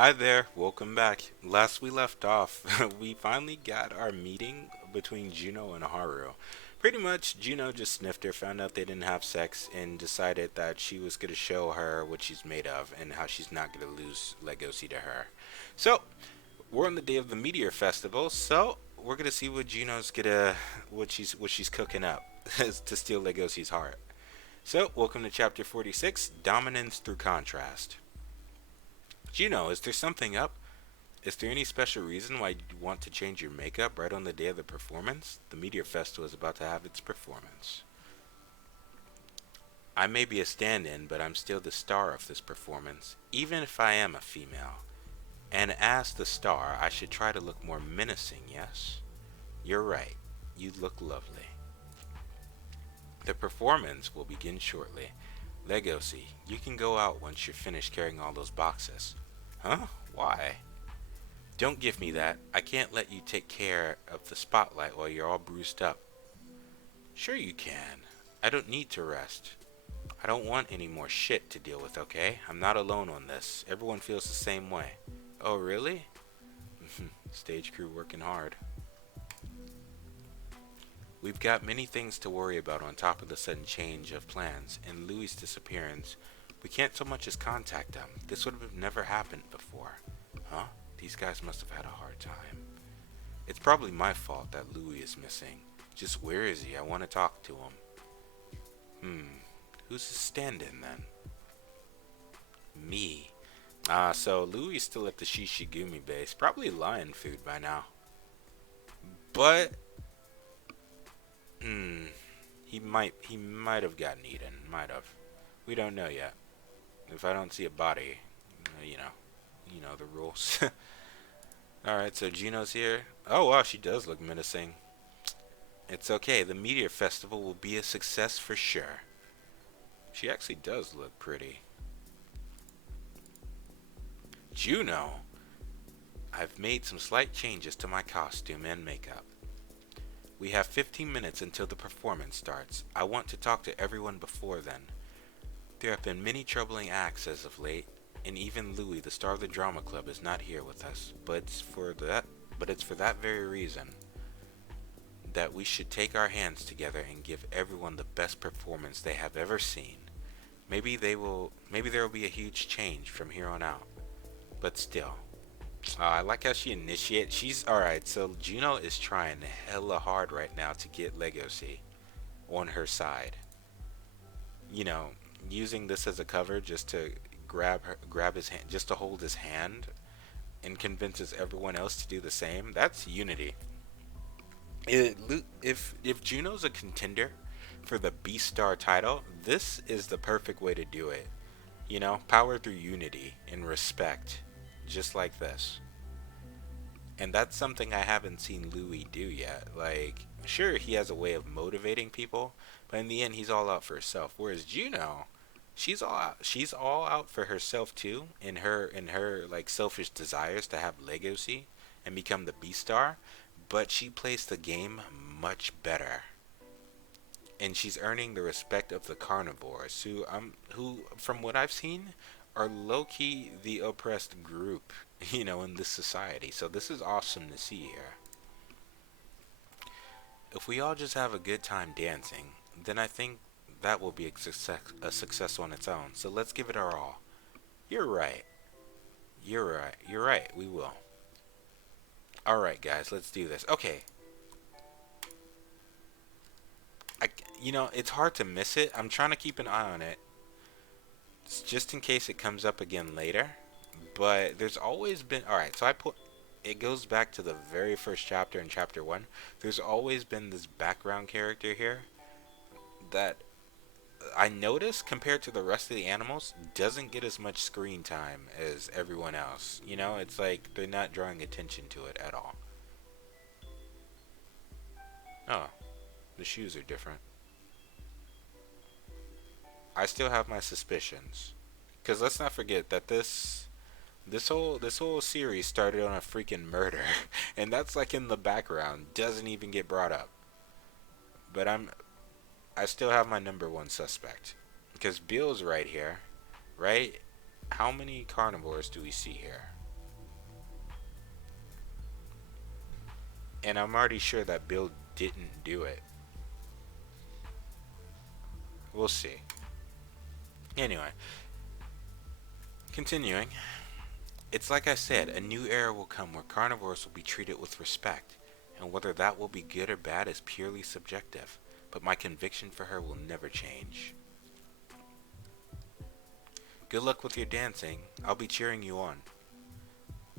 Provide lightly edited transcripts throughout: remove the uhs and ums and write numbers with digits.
Hi there, welcome back. Last we left off, we finally got our meeting between Juno and Haru. Pretty much, Juno just sniffed her, found out they didn't have sex, and decided that she was going to show her what she's made of and how she's not going to lose Legacy to her. So, we're on the day of the Meteor Festival, so we're going to see what Juno's gonna, what she's cooking up to steal Legosi's heart. So, welcome to chapter 46, Dominance Through Contrast. Juno, is there something up? Is there any special reason why you want to change your makeup right on the day of the performance? The Meteor Festival is about to have its performance. I may be a stand in, but I'm still the star of this performance, even if I am a female. And as the star, I should try to look more menacing, yes? You're right. You look lovely. The performance will begin shortly. Legosi, you can go out once you're finished carrying all those boxes. Huh? Why? Don't give me that. I can't let you take care of the spotlight while you're all bruised up. Sure you can. I don't need to rest. I don't want any more shit to deal with, okay? I'm not alone on this. Everyone feels the same way. Oh, really? Stage crew working hard. We've got many things to worry about on top of the sudden change of plans and Louis' disappearance. We can't so much as contact them. This would have never happened before. Huh? These guys must have had a hard time. It's probably my fault that Louis is missing. Just where is he? I want to talk to him. Who's his stand-in then? Me. So Louis is still at the Shishigumi base. Probably lion food by now. But, he might have gotten eaten. Might have. We don't know yet. If I don't see a body, you know the rules. Alright, so Gino's here. Oh wow, she does look menacing. It's okay, the Meteor Festival will be a success for sure. She actually does look pretty. Juno! I've made some slight changes to my costume and makeup. We have 15 minutes until the performance starts. I want to talk to everyone before then. There have been many troubling acts as of late, and even Louis, the star of the drama club, is not here with us. But it's for that very reason that we should take our hands together and give everyone the best performance they have ever seen. Maybe there will be a huge change from here on out. But still, I like how she initiates. She's alright. So Juno is trying hella hard right now to get Legacy on her side. You know, using this as a cover just to grab his hand, just to hold his hand, and convinces everyone else to do the same. That's unity. If Juno's a contender for the Beastar title, this is the perfect way to do it. Power through unity and respect, just like this. And that's something I haven't seen Louis do yet. Like, sure, he has a way of motivating people, but in the end, he's all out for herself. Whereas Juno, she's all out for herself too, in her like selfish desires to have legacy and become the B star. But she plays the game much better, and she's earning the respect of the carnivores, who from what I've seen are low key the oppressed group, in this society. So this is awesome to see here. If we all just have a good time dancing, then I think that will be a success on its own. So let's give it our all. You're right. You're right. You're right. We will. All right, guys. Let's do this. Okay. It's hard to miss it. I'm trying to keep an eye on it, just in case it comes up again later. But there's always been. All right. So I put. It goes back to the very first chapter in chapter one. There's always been this background character here that I notice compared to the rest of the animals doesn't get as much screen time as everyone else. It's like they're not drawing attention to it at all. Oh, the shoes are different. I still have my suspicions, cuz let's not forget that this whole series started on a freaking murder and that's like in the background, doesn't even get brought up. But I still have my number one suspect because Bill's right here, right? How many carnivores do we see here? And I'm already sure that Bill didn't do it. We'll see. Anyway, continuing. It's like I said, a new era will come where carnivores will be treated with respect, and whether that will be good or bad is purely subjective, but my conviction for her will never change. Good luck with your dancing. I'll be cheering you on.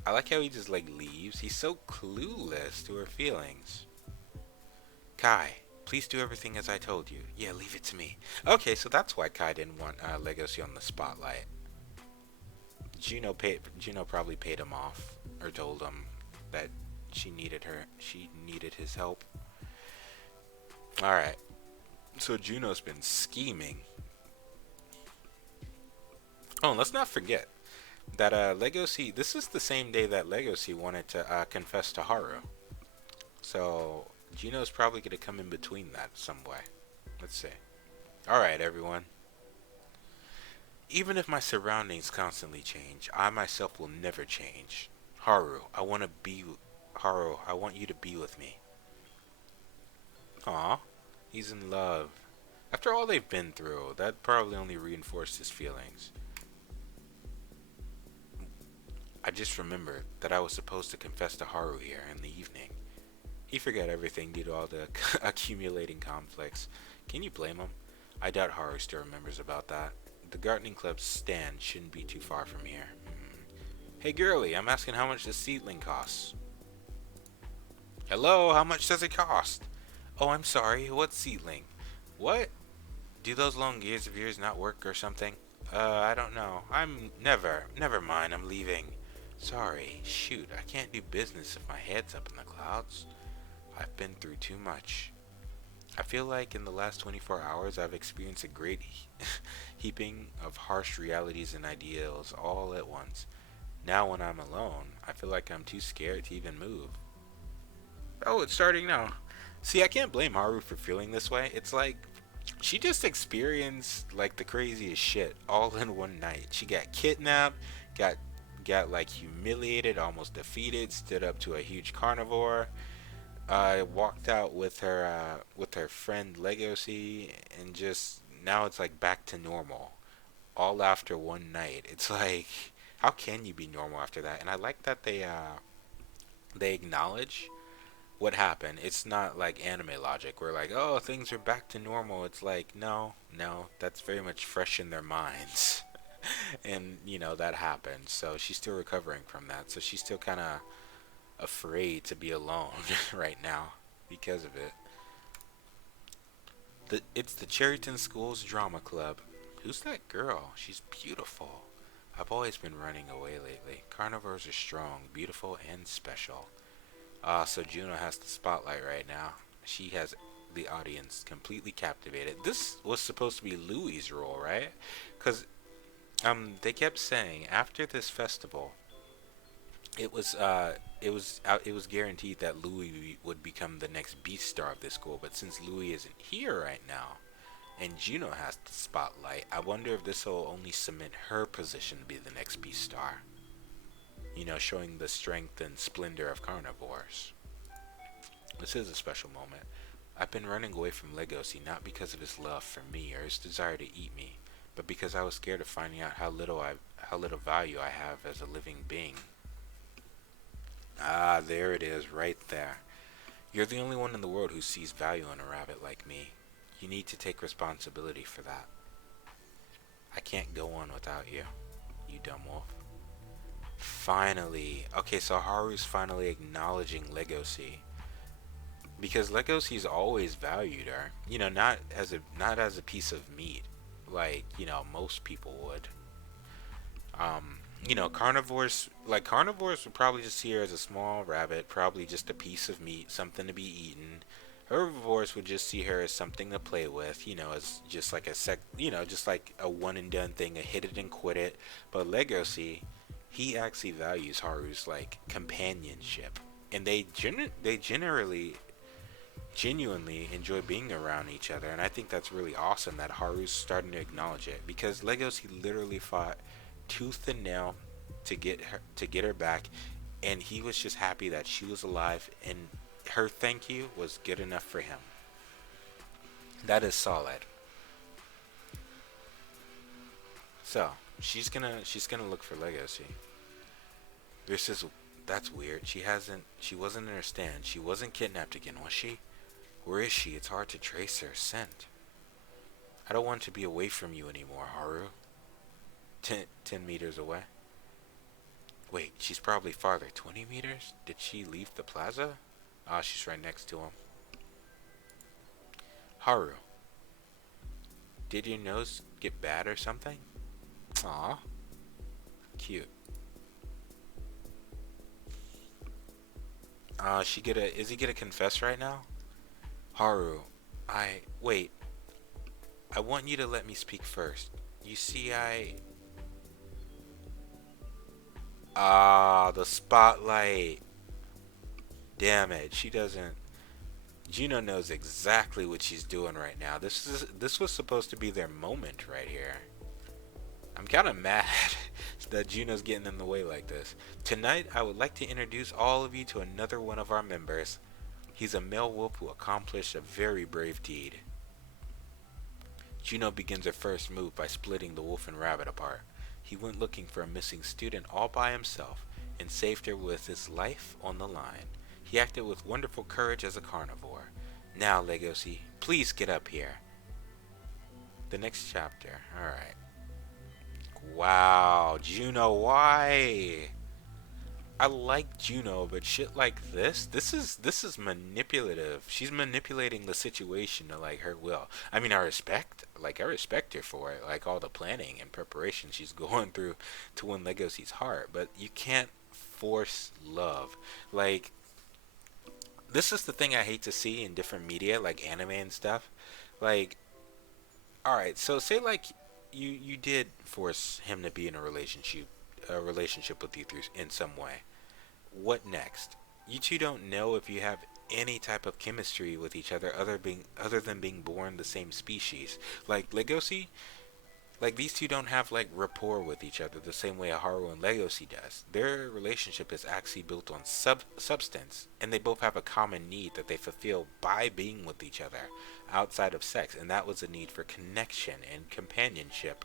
I like how he just like leaves. He's so clueless to her feelings. Kai, please do everything as I told you. Yeah, leave it to me. Okay, so that's why Kai didn't want Legacy on the spotlight. Juno probably paid him off or told him that she needed his help. All right. So Juno's been scheming. Oh, and let's not forget that Legacy. This is the same day that Legacy wanted to confess to Haru. So Juno's probably gonna come in between that some way. Let's see. All right, everyone. Even if my surroundings constantly change, I myself will never change. Haru, I want you to be with me. Aw, he's in love. After all they've been through, that probably only reinforced his feelings. I just remembered that I was supposed to confess to Haru here in the evening. He forgot everything due to all the accumulating conflicts. Can you blame him? I doubt Haru still remembers about that. The gardening club's stand shouldn't be too far from here. Hey girlie, I'm asking how much this seedling costs. Hello, how much does it cost? Oh, I'm sorry, what seedling? What? Do those long gears of yours not work or something? I don't know. Never mind, I'm leaving. Sorry, shoot, I can't do business if my head's up in the clouds. I've been through too much. I feel like in the last 24 hours I've experienced a great heaping of harsh realities and ideals all at once. Now when I'm alone, I feel like I'm too scared to even move. Oh, it's starting now. See, I can't blame Haru for feeling this way. It's like she just experienced like the craziest shit all in one night. She got kidnapped, got like humiliated, almost defeated, stood up to a huge carnivore, walked out with her friend Legacy, and just now it's like back to normal. All after one night. It's like, how can you be normal after that? And I like that they acknowledge what happened. It's not like anime logic where like, oh, things are back to normal. It's like, no, that's very much fresh in their minds. And that happened. So she's still recovering from that. So she's still kind of afraid to be alone right now because of it. It's the Cherryton School's drama club. Who's that girl? She's beautiful. I've always been running away lately. Carnivores are strong, beautiful, and special. So Juno has the spotlight right now. She has the audience completely captivated. This was supposed to be Louis' role, right? Because they kept saying after this festival, it was guaranteed that Louis would become the next Beastar of this school. But since Louis isn't here right now, and Juno has the spotlight, I wonder if this will only cement her position to be the next Beastar. Showing the strength and splendor of carnivores. This is a special moment. I've been running away from Legacy not because of his love for me or his desire to eat me, but because I was scared of finding out how little value I have as a living being. Ah, there it is, right there. You're the only one in the world who sees value in a rabbit like me. You need to take responsibility for that. I can't go on without you, you dumb wolf. Finally. Okay, so Haru's finally acknowledging Legacy. Because Legacy's always valued her. Not as a piece of meat like, most people would. Carnivores would probably just see her as a small rabbit, probably just a piece of meat, something to be eaten. Herbivores would just see her as something to play with, as just like just like a one and done thing, a hit it and quit it. But Legacy, he actually values Haru's like companionship, and they genuinely enjoy being around each other, and I think that's really awesome that Haru's starting to acknowledge it because Legacy literally fought tooth and nail to get her back, and he was just happy that she was alive and her thank you was good enough for him. That is solid. So she's gonna look for Legacy. This is that's weird. She wasn't in her stand. She wasn't kidnapped again, was she? Where is she? It's hard to trace her scent. I don't want to be away from you anymore, Haru. 10 meters away. Wait, she's probably farther. 20 meters? Did she leave the plaza? Ah, she's right next to him. Haru, did your nose get bad or something? Aw, cute. Is he gonna confess right now? Haru, wait. I want you to let me speak first. You see, the spotlight. Damn it, she doesn't. Juno knows exactly what she's doing right now. This was supposed to be their moment right here. I'm kind of mad that Juno's getting in the way like this. Tonight, I would like to introduce all of you to another one of our members. He's a male wolf who accomplished a very brave deed. Juno begins her first move by splitting the wolf and rabbit apart. He went looking for a missing student all by himself and saved her with his life on the line. He acted with wonderful courage as a carnivore. Now, Legacy, please get up here. The next chapter. Alright. Wow, Juno, why? I like Juno, but shit like this is manipulative. She's manipulating the situation to like her will. I mean, I respect her for it, like all the planning and preparation she's going through to win Legacy's heart. But you can't force love. Like, this is the thing I hate to see in different media, like anime and stuff. Like, all right, so say like you did force him to be in a relationship with you through in some way. What next? You two don't know if you have any type of chemistry with each other other than being born the same species. Like Legacy, like these two don't have like rapport with each other the same way Haru and Legacy does. Their relationship is actually built on substance, and they both have a common need that they fulfill by being with each other outside of sex, and that was a need for connection and companionship.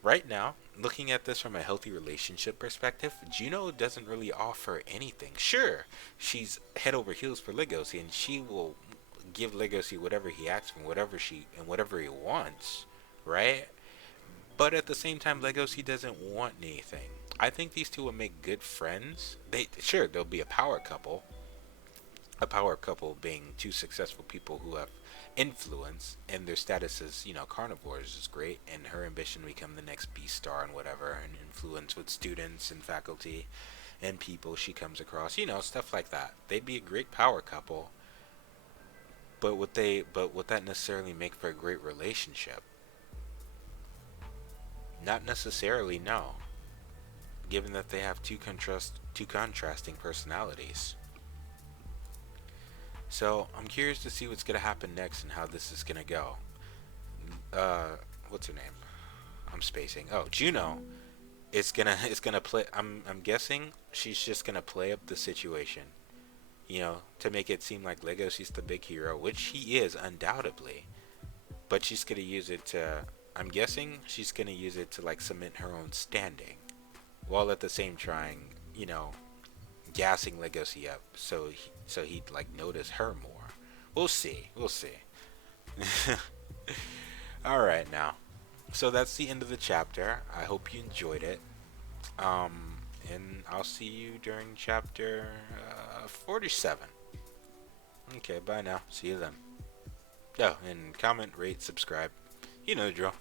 Right now, looking at this from a healthy relationship perspective, Juno doesn't really offer anything. Sure, she's head over heels for Legacy, and she will give Legacy whatever he asks for, whatever he wants, right? But at the same time, Legacy doesn't want anything. I think these two will make good friends. They'll be a power couple being two successful people who have influence, and their status as carnivores is great, and her ambition to become the next Beastar and whatever, and influence with students and faculty and people she comes across, stuff like that. They'd be a great power couple, but would that necessarily make for a great relationship? Not necessarily, no, given that they have two contrasting personalities. So I'm curious to see what's gonna happen next and how this is gonna go. What's her name? I'm spacing. Oh, Juno. It's gonna play. I'm guessing she's just gonna play up the situation, to make it seem like Legacy's the big hero, which he is undoubtedly. But she's gonna use it to. I'm guessing she's gonna use it to like cement her own standing, while at the same trying, gassing Legacy up so he'd like notice her more. We'll see. We'll see. All right now. So that's the end of the chapter. I hope you enjoyed it. And I'll see you during chapter 47. Okay, bye now. See you then. Oh, and comment, rate, subscribe. You know the drill.